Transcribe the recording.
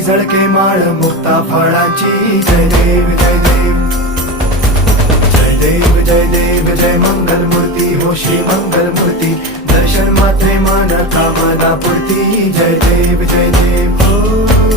झळके माळ मुक्ता फळाची जय देव जय देव जय देव जय देव जय मंगल मूर्ती हो श्री मंगल मूर्ती दर्शन मात्रे मन कामना पूर्ती जय देव जय देव हो